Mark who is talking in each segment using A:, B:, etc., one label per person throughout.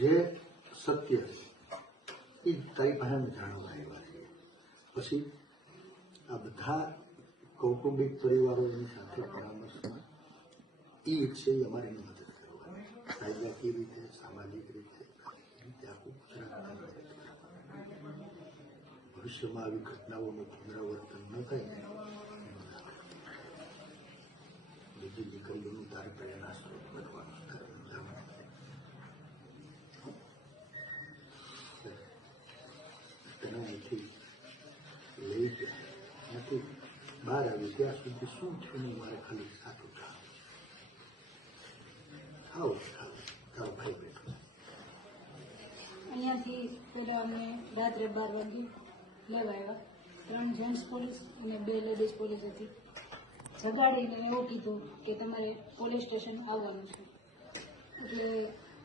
A: જે સત્ય એ તારી પાસે જાણવા આવ્યા છે પછી આ બધા કૌટુંબિક પરિવારોની સાથે પરામર્શમાં એ ઈચ્છે અમારે એની મદદ કરવાની કાયદાકીય રીતે, સામાજિક રીતે. ભવિષ્યમાં આવી ઘટનાઓનું પુનરાવર્તન ન થાય બીજી દીકરીઓનું તારે પ્રેરણા સ્ત્રોત બનવાનું તારે સમજાવવાનું. તને અહીંથી લઈ ગયા ત્યાંથી બહાર આવી ત્યાં સુધી શું થયું મારે ખાલી સાચું જાણવું આવો તારો ભાઈ બેઠો
B: અહીંયાથી પેલા અમને રાત્રે બાર વાગે લેવા આવ્યા ત્રણ જેન્ટ્સ પોલીસ અને બે લેડીઝ પોલીસ હતી જગાડીને એવું કીધું કે તમારે પોલીસ સ્ટેશન આવવાનું છે એટલે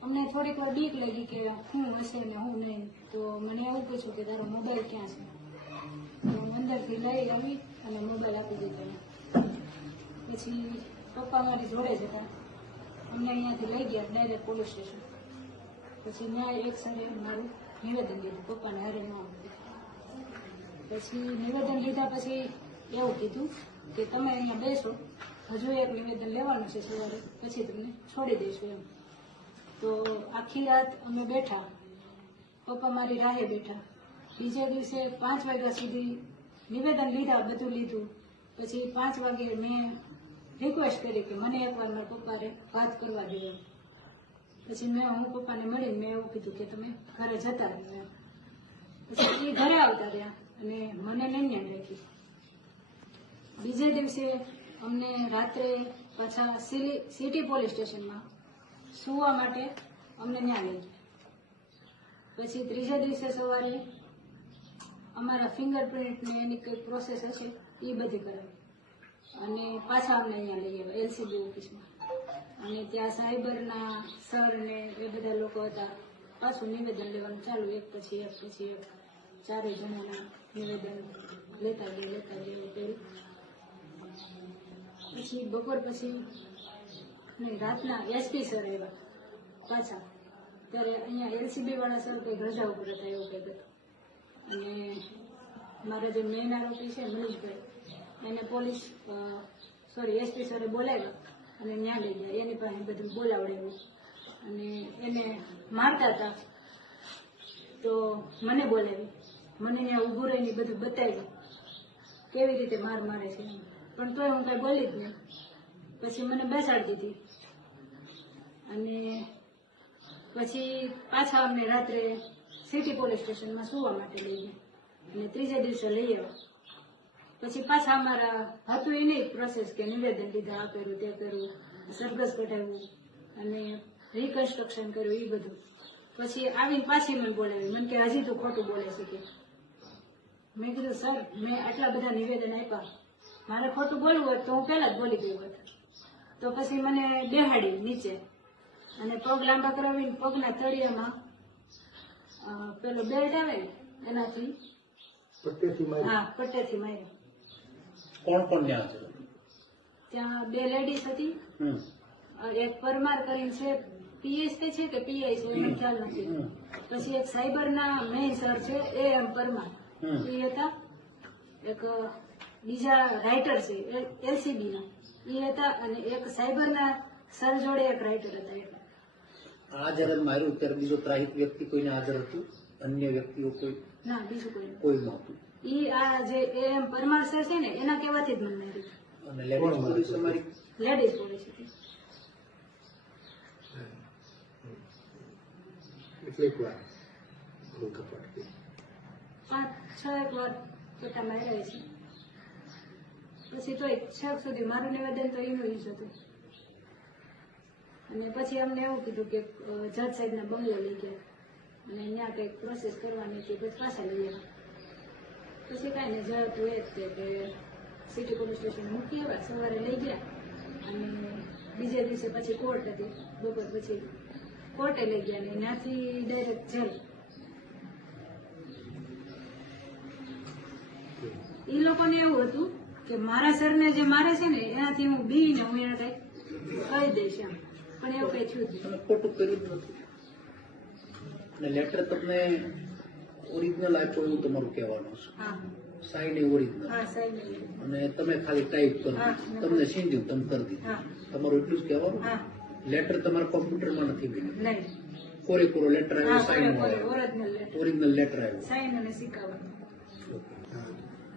B: અમને થોડીક વાર બીક લાગી કે હું હશે ને હું નહીં તો મને એવું પૂછ્યું કે તારો મોબાઈલ ક્યાં છે અંદરથી લઈ આવી અને મોબાઈલ આપી દીધો પછી પપ્પા મારી જોડે જ હતા. અમને અહીંયાથી લઈ ગયા ડાયરેક્ટ પોલીસ સ્ટેશન પછી ત્યાં એક સાથે મારું નિવેદન લીધું, પપ્પાને હારે ન પછી નિવેદન લીધા પછી એવું કીધું કે તમે અહીંયા બેસો, હજુ એક નિવેદન લેવાનું છે સવારે, પછી તમને છોડી દઈશું એમ. તો આખી રાત અમે બેઠા. પપ્પા મારી રાહે બેઠા. બીજે દિવસે પાંચ વાગ્યા સુધી નિવેદન લીધા, બધું લીધું. પછી પાંચ વાગે મેં રિક્વેસ્ટ કરી કે મને એકવાર મારા પપ્પાને વાત કરવા દે. પછી મેં, હું પપ્પાને મળીને મેં એવું કીધું કે તમે ઘરે જતા રહ્યા પછી એ ઘરે આવતા રહ્યા અને મને લઈને રાખી. બીજે દિવસે અમને રાત્રે પાછા સિટી પોલીસ સ્ટેશનમાં સુવા માટે અમને ત્યાં લઈ પછી ત્રીજા દિવસે સવારે અમારા ફિંગરપ્રિન્ટની એની કંઈક પ્રોસેસ હશે, એ બધી કરાવી. અને પાછા અમને અહીંયા લઈ આવ્યા એલસીબી ઓફિસમાં. અને ત્યાં સાયબરના સર ને એ બધા લોકો હતા. પાછું નિવેદન લેવાનું ચાલુ, એક પછી એક પછી એક. ચારે જણાના નિવેદન લેતા ગયા લેતા ગયા કર્યું. પછી બપોર પછી રાતના એસપી સર આવ્યા પાછા. ત્યારે અહીંયા એલસીબી વાળા સર કંઈક રજા ઉપર હતા, એવું કંઈક અને મારા જે મેન આરોપી છે મનીષભાઈ, એને પોલીસ સોરી એસપી સરે બોલાવ્યો અને ન્યા લઈ ગયા. એની પાસે બધું બોલાવડાવ્યું. અને એને મારતા હતા. તો મને બોલાવી. મને ત્યાં ઊભું રહીને બધું બતાવ્યું. કેવી રીતે માર મારે છે પણ તોય હું કઈ બોલી જ નહીં. પછી મને બેસાડી દીધી. અને પછી પાછા અમને રાત્રે સિટી પોલીસ સ્ટેશનમાં સુવા માટે લઈ અને ત્રીજા દિવસે લઈ આવ્યા. પછી પાછા અમારા હતું એ નહીં પ્રોસેસ કે નિવેદન લીધા આ કર્યું, તે કર્યું, સરઘસ કઢાવ્યું અને રિકન્સ્ટ્રક્શન કર્યું એ બધું. પછી આવીને પાછી મને બોલાવી. મને કે હજી તો ખોટું બોલે છે કે. મેં કીધું, સર, મેં આટલા બધા નિવેદન આપ્યા. મારે ખોટું બોલવું હોત તો હું પહેલા જ બોલી ગઈ હોત. તો પછી મને બેહાડી નીચે. અને પગ લાંબા કરાવીને પગના તળિયામાં પેલો બેલ્ટ આવે ને એનાથી?
A: પટ્ટેથી
B: હા પટ્ટેથી માર્યો
C: કોણ કોણ ત્યાં છે?
B: ત્યાં બે લેડીઝ હતી. એક પરમાર કરીને છે પીએસ છે કે પીઆઈ છે એનો ખ્યાલ નથી. પછી એક સાયબરના મેઇન સર છે એ એમ પરમાર. એ હતા. એક બીજા રાઇટર છે એલસીબી ના. એ હતા અને એક સાયબરના સર જોડે એક રાઇટર હતા એટલે
C: આ જયારે માર્યું ત્યારે બીજો ત્રાહિત વ્યક્તિ કોઈને હાજર હતું? અન્ય વ્યક્તિઓ કોઈ?
B: ના બીજું કોઈ
C: કોઈ નહોતું.
B: ઈ આ જે એમ પરમાર સર છે ને એના કહેવાથી જ મને માર્યું.
C: અને લેડીઝ પોલીસ અમારી?
B: લેડીઝ પોલીસ હતી.
A: કેટલીક વાર.
B: પાંચ છ એક વાર પટ્ટા માર્યા છે. પછી તો છેક સુધી મારું નિવેદન તો એનું જ હતું. અને પછી અમને એવું કીધું કે જજ સાહેબના બંગલો લઈ ગયા અને ત્યાં કંઈક પ્રોસેસ કરવાની હતી પછી પાછા લઈ આવ્યા પછી કાંઈ નહીં જજ તો એ જ કે સિટી પોલીસ સ્ટેશન મૂકી આવ્યા સવારે લઈ ગયા. અને બીજે દિવસે પછી કોર્ટ હતી, બપોર પછી કોર્ટે લઈ ગયા ને ત્યાંથી ડાયરેક્ટ જેલ એ લોકોને એવું હતું કે, મારા સરને જે મારે છે ને, એનાથી હું બી ને હું એને કઈ કહી દઈશ એમ. પણ એવું કઈ થયું
C: તમે ખોટું કર્યું જ નથી. અને લેટર તમને ઓરિજિનલ આપ્યો એવું તમારું કહેવાનું છે. સાઈન એ ઓરિજિનલ અને તમે ખાલી ટાઈપ કરો. તમને સીંધ્યું તમે કરી દીધું. તમારું એટલું જ કહેવાનું? લેટર તમારા કોમ્પ્યુટરમાં નથી બન્યું કોરે કોરો લેટર આવ્યો સાઈન
B: ઓરિજિનલ લેટર
C: લેટર આવ્યો.
B: સાઈન અને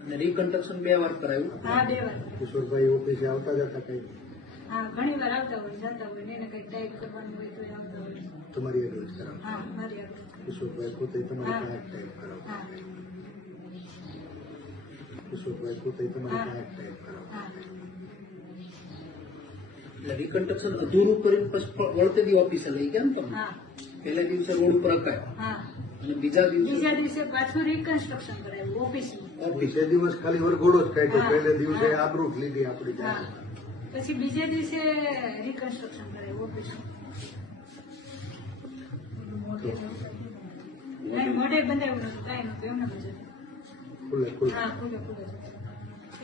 C: અને રીકન્સ્ટ્રક્શન બે વાર કરાયું?
B: હા બે વાર.
A: કિશોરભાઈ ઓફિસે આવતા જતા કઈ
B: હા ઘણી વાર આવતા હોય જતા હોય ને એને કંઈક ટાઈપ કરવાનું હોય તો આવતા હોય.
A: તમારી એડવાઇસ કરાવો.
B: હા મારી એડવાઇસ
A: કિશોરભાઈ પોતે તમારી
B: હા.
A: ટાઈપ કરાવો.
B: હા.
A: કિશોરભાઈ પોતે તમારી. ટાઈપ કરાવો.
C: રિકન્સ્ટ્રક્શન અધૂરું કરી વળતે દી ઓફિસે લઈ ગયા ને તમે પહેલા દિવસે રોડ ઉપર અકાય
B: હા.
C: અને બીજા દિવસે
B: બીજા દિવસે પાછું રિકન્સ્ટ્રક્શન કરાયું
C: ઓફિસ
A: ઓફિસે દિવસ ખાલી વરઘોડો જ કાઢ્યો. પહેલે દિવસે
B: આબરૂટ
A: આબરૂ લીધી જાતે.
B: પછી બીજે દિવસે રિકન્સ્ટ્રક્શન કરાવ્યું ઓફિસ. મોઢે બંધાયું નતું કઈ નતું એમને બધું હા ખુલ્લે ખુલ્લે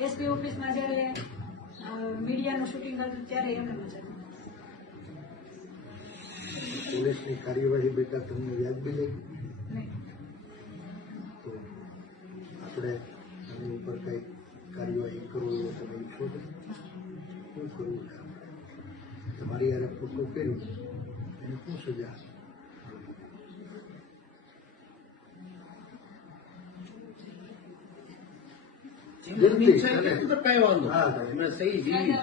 B: એસપી ઓફિસમાં જ્યારે મીડિયાનું શૂટિંગ હતું ત્યારે એમને મજા
A: પોલીસની કાર્યવાહી બેટા તમને વ્યાજબી લાગી
B: નહીં?
A: તો આપણે એની ઉપર કઈ કાર્યવાહી કરવો એવો તમે ઈચ્છો છો? છે આપણે? તમારી યારે ખોટું કર્યું એને શું સજા
C: જેમની ઈચ્છા તો કાંઈ વાંધો
A: હા.
C: નહીં. સહી જીવી